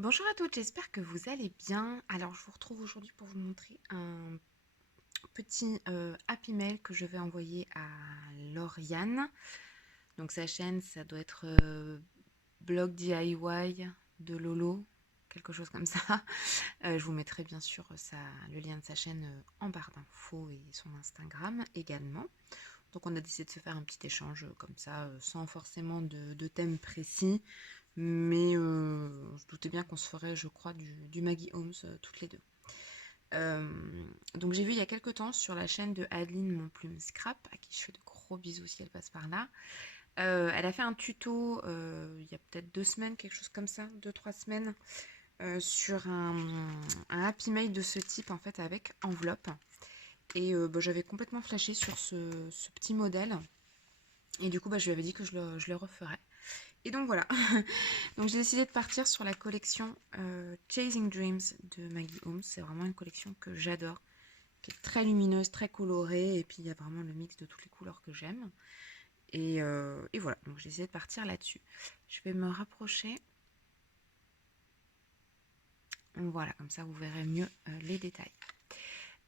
Bonjour à toutes, j'espère que vous allez bien. Alors, je vous retrouve aujourd'hui pour vous montrer un petit Happy Mail que je vais envoyer à Lauriane. Donc, sa chaîne, ça doit être Blog DIY de Lolo, quelque chose comme ça. Je vous mettrai bien sûr le lien de sa chaîne en barre d'infos et son Instagram également. Donc, on a décidé de se faire un petit échange comme ça, sans forcément de thème précis. Mais on se doutait bien qu'on se ferait, je crois, du Maggie Holmes toutes les deux. Euh, donc j'ai vu il y a quelques temps sur la chaîne de Adeline Mon Plume Scrap, à qui je fais de gros bisous si elle passe par là. Elle a fait un tuto il y a peut-être 2 semaines, quelque chose comme ça, 2, 3 semaines, sur un Happy Mail de ce type en fait avec enveloppe. Et j'avais complètement flashé sur ce petit modèle. Et du coup, je lui avais dit que je le referais. Et donc voilà. Donc j'ai décidé de partir sur la collection Chasing Dreams de Maggie Holmes. C'est vraiment une collection que j'adore, qui est très lumineuse, très colorée, et puis il y a vraiment le mix de toutes les couleurs que j'aime. Et voilà, donc j'ai décidé de partir là-dessus. Je vais me rapprocher. Voilà, comme ça vous verrez mieux les détails.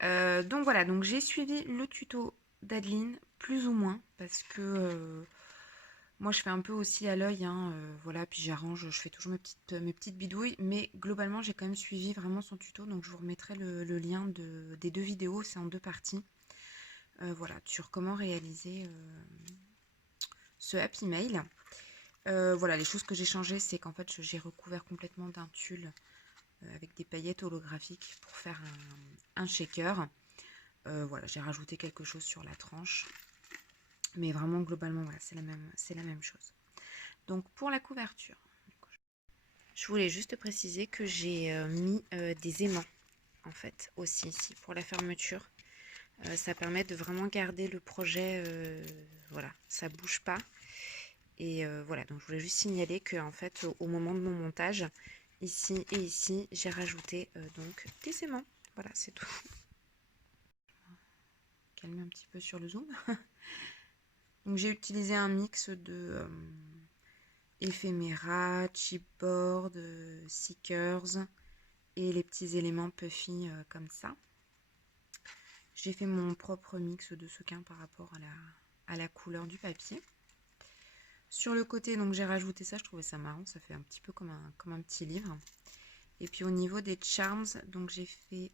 Donc voilà, donc j'ai suivi le tuto d'Adeline, plus ou moins, parce que moi, je fais un peu aussi à l'œil, hein, voilà, puis j'arrange, je fais toujours mes petites bidouilles, mais globalement, j'ai quand même suivi vraiment son tuto, donc je vous remettrai le lien des 2 vidéos, c'est en 2 parties, voilà, sur comment réaliser ce Happy Mail. Voilà, les choses que j'ai changées, c'est qu'en fait, j'ai recouvert complètement d'un tulle avec des paillettes holographiques pour faire un shaker. Voilà, j'ai rajouté quelque chose sur la tranche, mais vraiment, globalement, voilà, c'est la même chose. Donc, pour la couverture, je voulais juste préciser que j'ai mis des aimants en fait aussi ici pour la fermeture. Ça permet de vraiment garder le projet, voilà, ça bouge pas. Et voilà, donc je voulais juste signaler que en fait au moment de mon montage, ici et ici, j'ai rajouté donc des aimants. Voilà, c'est tout. Calmer un petit peu sur le zoom. Donc j'ai utilisé un mix de éphéméra, chipboard, stickers et les petits éléments puffy comme ça. J'ai fait mon propre mix de sequins par rapport à la couleur du papier. Sur le côté, donc j'ai rajouté ça, je trouvais ça marrant, ça fait un petit peu comme un petit livre. Et puis au niveau des charms, donc j'ai fait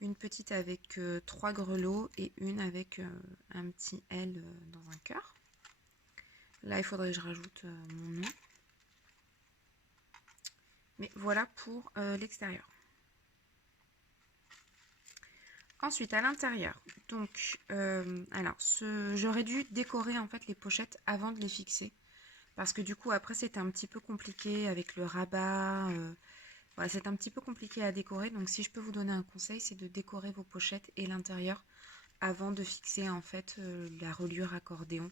une petite avec 3 grelots et une avec un petit L dans un cœur. Là, il faudrait que je rajoute mon nom. Mais voilà pour l'extérieur. Ensuite, à l'intérieur, donc, alors, j'aurais dû décorer en fait les pochettes avant de les fixer. Parce que du coup, après, c'était un petit peu compliqué avec le rabat. Voilà, c'est un petit peu compliqué à décorer. Donc, si je peux vous donner un conseil, c'est de décorer vos pochettes et l'intérieur avant de fixer en fait la reliure accordéon.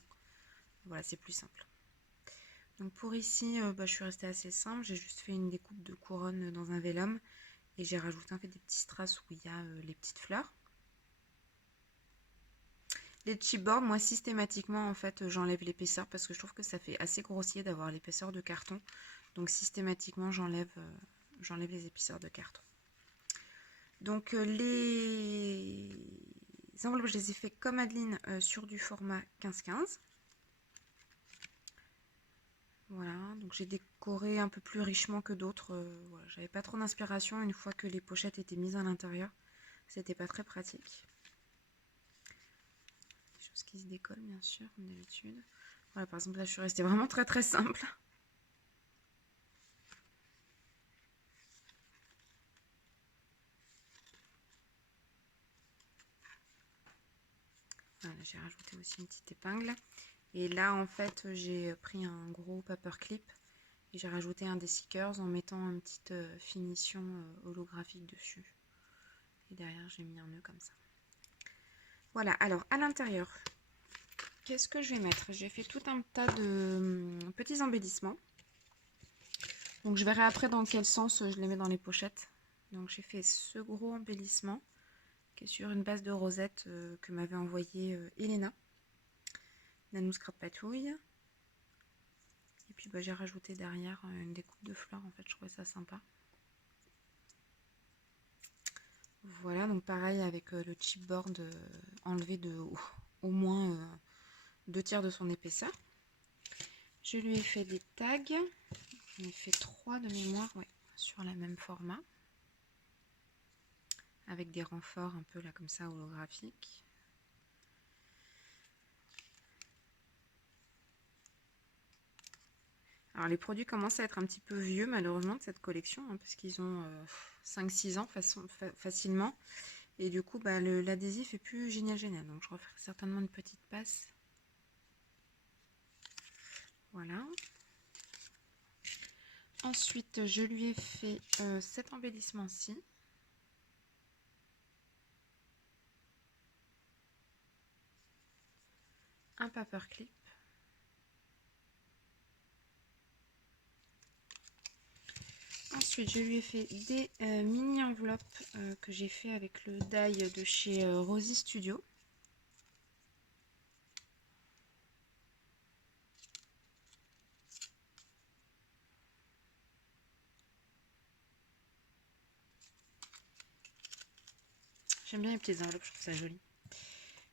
Voilà, c'est plus simple. Donc, pour ici, je suis restée assez simple. J'ai juste fait une découpe de couronne dans un vélum. Et j'ai rajouté en fait des petits strass où il y a les petites fleurs. Les chipboards, moi systématiquement en fait j'enlève l'épaisseur parce que je trouve que ça fait assez grossier d'avoir l'épaisseur de carton. Donc systématiquement j'enlève les épaisseurs de carton. Donc les enveloppes je les ai fait comme Adeline sur du format 15-15. Voilà, donc j'ai décoré un peu plus richement que d'autres. Voilà, j'avais pas trop d'inspiration une fois que les pochettes étaient mises à l'intérieur. C'était pas très pratique. Des choses qui se décollent bien sûr comme d'habitude. Voilà, par exemple là je suis restée vraiment très très simple. Voilà, j'ai rajouté aussi une petite épingle. Et là en fait j'ai pris un gros paperclip et j'ai rajouté un des stickers en mettant une petite finition holographique dessus. Et derrière j'ai mis un nœud comme ça. Voilà, alors à l'intérieur, qu'est-ce que je vais mettre? J'ai fait tout un tas de petits embellissements. Donc je verrai après dans quel sens je les mets dans les pochettes. Donc j'ai fait ce gros embellissement qui est sur une base de rosette que m'avait envoyé Elena. Nanou Scrap Patouille. Et puis puis bah, j'ai rajouté derrière une découpe de fleurs. En fait, je trouvais ça sympa. Voilà, donc pareil avec le chipboard enlevé de au moins 2/3 de son épaisseur. Je lui ai fait des tags. J'en ai fait 3 de mémoire, ouais, sur le même format. Avec des renforts un peu là comme ça holographiques. Alors les produits commencent à être un petit peu vieux malheureusement de cette collection, hein, parce qu'ils ont 5-6 ans facilement. Et du coup bah, l'adhésif est plus génial. Donc je referai certainement une petite passe. Voilà. Ensuite je lui ai fait cet embellissement-ci. Un paperclip. Ensuite, je lui ai fait des mini enveloppes que j'ai fait avec le die de chez Rosy Studio. J'aime bien les petites enveloppes, je trouve ça joli.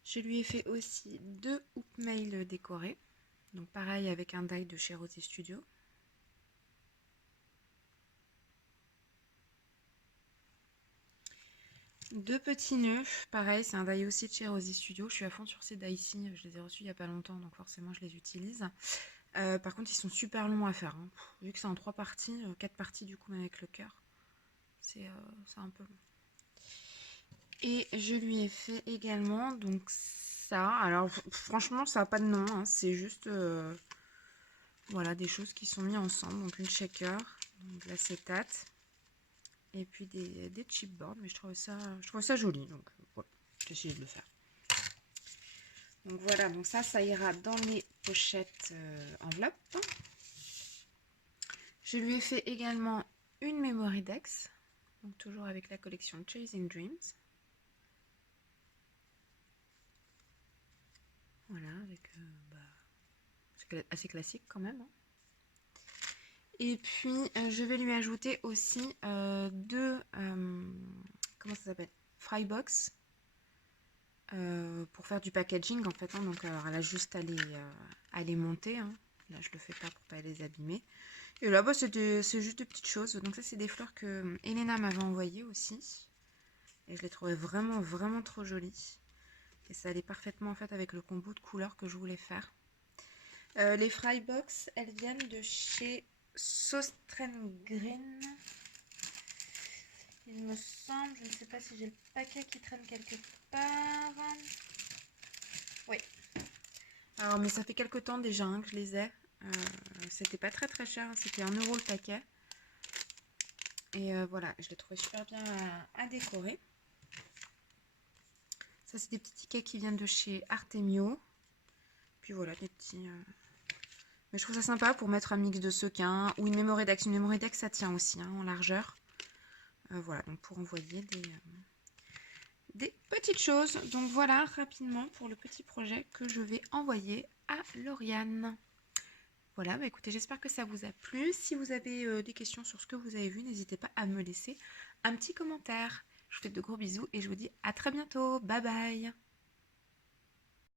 Je lui ai fait aussi 2 hoop mail décorés. Donc pareil avec un die de chez Rosy Studio. Deux petits nœuds, pareil, c'est un die aussi de chez Rosy Studio. Je suis à fond sur ces die-ci, je les ai reçus il n'y a pas longtemps, donc forcément je les utilise. Par contre, ils sont super longs à faire, hein. Vu que c'est en 3 parties, 4 parties du coup, même avec le cœur, c'est un peu long. Et je lui ai fait également donc ça. Alors franchement, ça n'a pas de nom, hein, c'est juste voilà, des choses qui sont mises ensemble. Donc une shaker, donc de l'acétate. Et puis des chipboards, mais je trouvais ça joli, donc voilà, j'ai essayé de le faire. Donc voilà, donc ça ira dans les pochettes enveloppes. Je lui ai fait également une memory dex, donc toujours avec la collection Chasing Dreams. Voilà, avec c'est assez classique quand même, hein. Et puis je vais lui ajouter aussi deux comment ça s'appelle, Frybox, pour faire du packaging en fait, hein. Donc alors, elle a juste à les monter, hein. Là je le fais pas pour pas les abîmer. Et là bah, c'est juste de petites choses. Donc ça c'est des fleurs que Elena m'avait envoyées aussi. Et je les trouvais vraiment vraiment trop jolies. Et ça allait parfaitement en fait avec le combo de couleurs que je voulais faire. Les Frybox, elles viennent de chez Sostrengren. Il me semble, je ne sais pas si j'ai le paquet qui traîne quelque part. Oui. Alors, mais ça fait quelques temps déjà hein, que je les ai. C'était pas très très cher, c'était 1 € le paquet. Et voilà, je les trouvais super bien à décorer. Ça, c'est des petits tickets qui viennent de chez Artemio. Puis voilà, des petits. Mais je trouve ça sympa pour mettre un mix de sequins ou une mémorédex. Une mémorédex, ça tient aussi hein, en largeur. Voilà, donc pour envoyer des petites choses. Donc voilà, rapidement pour le petit projet que je vais envoyer à Lauriane. Voilà, bah écoutez, j'espère que ça vous a plu. Si vous avez des questions sur ce que vous avez vu, n'hésitez pas à me laisser un petit commentaire. Je vous fais de gros bisous et je vous dis à très bientôt. Bye bye!